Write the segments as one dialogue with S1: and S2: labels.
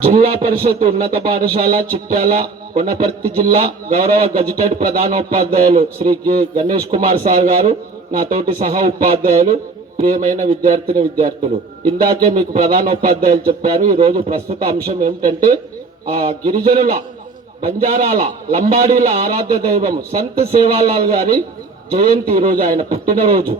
S1: జిల్లా పరిషత్ ఉన్నత పాఠశాల చిట్యాల కొనపర్తి జిల్లా గౌరవ గజిటెడ్ ప్రధానోపాధ్యాయులు శ్రీ కె గణేష్ కుమార్ సార్ గారు నాతోటి సహా ఉపాధ్యాయులు ప్రియమైన విద్యార్థిని విద్యార్థులు. ఇందాకే మీకు ప్రధానోపాధ్యాయులు చెప్పారు ఈ రోజు ప్రస్తుత అంశం ఏమిటంటే ఆ గిరిజనుల బంజారాల లంబాడీల ఆరాధ్య దైవం సంత్ సేవాలాల్ గారి జయంతి ఈ రోజు ఆయన పుట్టినరోజు.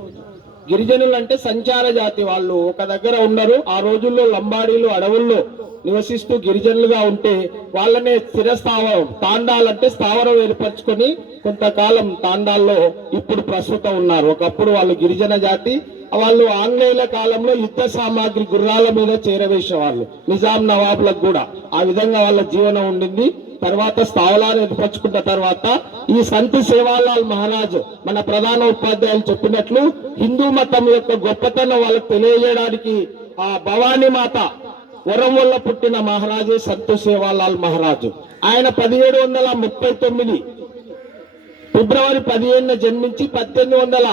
S1: గిరిజనులు అంటే సంచార జాతి వాళ్ళు. ఒక దగ్గర ఉన్నారు ఆ రోజుల్లో లంబాడీలు అడవుల్లో నివసిస్తూ గిరిజనులుగా ఉంటే వాళ్ళనే స్థిర స్థావరం తాండాలంటే స్థావరం ఏర్పరచుకొని కొంతకాలం తాండాల్లో ఇప్పుడు ప్రస్తుతం ఉన్నారు. ఒకప్పుడు వాళ్ళు గిరిజన జాతి వాళ్ళు ఆంగ్లేయుల కాలంలో యుద్ధ సామాగ్రి గుర్రాల మీద చేరవేసేవాళ్ళు నిజాం నవాబులకు కూడా. ఆ విధంగా వాళ్ళ జీవనం ఉండింది. తర్వాత స్థావరాలు ఏర్పరచుకున్న తర్వాత ఈ సంత్ సేవాలాల్ మహారాజు మన ప్రధాన ఉపాధ్యాయులు చెప్పినట్లు హిందూ మతం యొక్క గొప్పతనం వాళ్ళకు తెలియజేయడానికి ఆ భవానీ మాత వరం వల్ల పుట్టిన మహారాజే సంత్ సేవాలాల్ మహారాజు. ఆయన పదిహేడు వందల ముప్పై తొమ్మిది ఫిబ్రవరి పదిహేనున జన్మించి పద్దెనిమిది వందల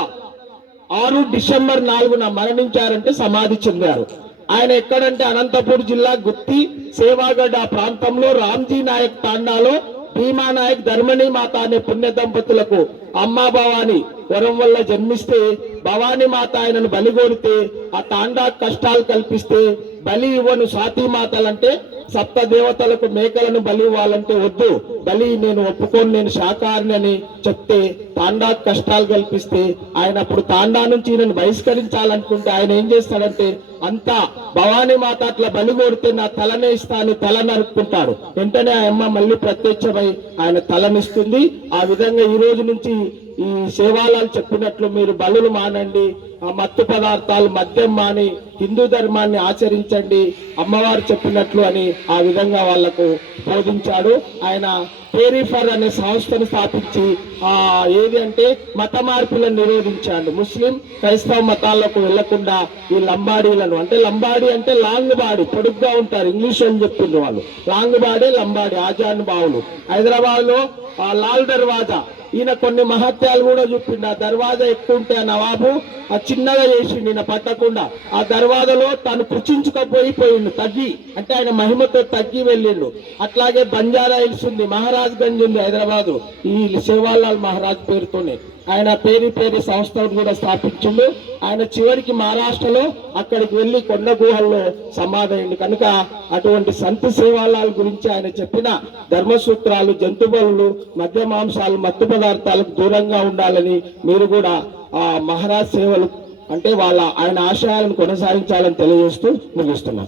S1: ఆరు డిసెంబర్ నాలుగున మరణించారంటే సమాధి చెందారు. ఆయన ఎక్కడంటే అనంతపూర్ జిల్లా గుత్తి సేవాగఢ్ ఆ ప్రాంతంలో రామ్జీ నాయక్ తాండాలో భీమా నాయక్ ధర్మణి మాత అనే పుణ్య దంపతులకు అమ్మా భవాని వరం వల్ల జన్మిస్తే భవాని మాత ఆయనను బలి కోరితే ఆ తాండా కష్టాలు కల్పిస్తే బలి ఇవ్వను స్వాతి మాతలంటే సప్త దేవతలకు మేకలను బలి ఇవ్వాలంటే వద్దు. బలి నేను ఒప్పుకోను నేను శాకాహారిని అని చెప్తే తాండా కష్టాలు కల్పిస్తే ఆయన అప్పుడు తాండా నుంచి ఈయనను బహిష్కరించాలనుకుంటే ఆయన ఏం చేస్తాడంటే అంతా భవానీ మాత అట్లా బలి కొడితే నా తలనే ఇస్తా అని తల నరుక్కుంటాడు. వెంటనే ఆ అమ్మ మళ్ళీ ప్రత్యక్షమై ఆయన తలనిస్తుంది. ఆ విధంగా ఈ రోజు నుంచి ఈ సేవాలాలు చెప్పినట్లు మీరు బలులు మానండి ఆ మత్తు పదార్థాలు మద్యం మాని హిందూ ధర్మాన్ని ఆచరించండి అమ్మవారు చెప్పినట్లు అని ఆ విధంగా వాళ్ళకు బోధించాడు. ఆయన పేరిఫర్ అనే సంస్థను స్థాపించి ఆ ఏది అంటే మత మార్పులను నిరోధించాడు. ముస్లిం క్రైస్తవ మతాలకు వెళ్ళకుండా ఈ లంబాడీలను అంటే లంబాడీ అంటే లాంగ్ బాడీ పొడుగ్గా ఉంటారు ఇంగ్లీష్ అని చెప్పిండ్రు వాళ్ళు. లాంగ్ బాడీ లంబాడీ ఆజాన్ బావులు. హైదరాబాద్లో ఆ లాల్ దర్వాజా ఈయన కొన్ని మహత్యాలు కూడా చూపిండు. ఆ దర్వాజా ఎక్కువ ఉంటే ఆ నవాబు ఆ చిన్నగా చేసిండు ఈయన పట్టకుండా. ఆ దర్వాజలో తను పుచ్చించుకపోయి పోయిండు తగ్గి. అంటే ఆయన మహిమతో తగ్గి వెళ్ళిండు. అట్లాగే బంజారా హిల్స్ ఉంది మహారాజ్ గంజ్ ఉంది హైదరాబాదు. ఈ సేవాలాల్ మహారాజ్ పేరుతోనే. ఆయన పేరు పేరు సంస్థను కూడా స్థాపించిండు. ఆయన చివరికి మహారాష్ట్రలో అక్కడికి వెళ్ళి కొండ గుహల్లో సమాధైంది కనుక అటువంటి సంత సేవాలయాల గురించి ఆయన చెప్పిన ధర్మసూత్రాలు జంతుబలు మద్య మాంసాలు మత్తు పదార్థాలకు దూరంగా ఉండాలని మీరు కూడా ఆ మహారాజ్ సేవలు అంటే వాళ్ళ ఆయన ఆశయాలను కొనసాగించాలని తెలియజేస్తూ ముగిస్తున్నాం.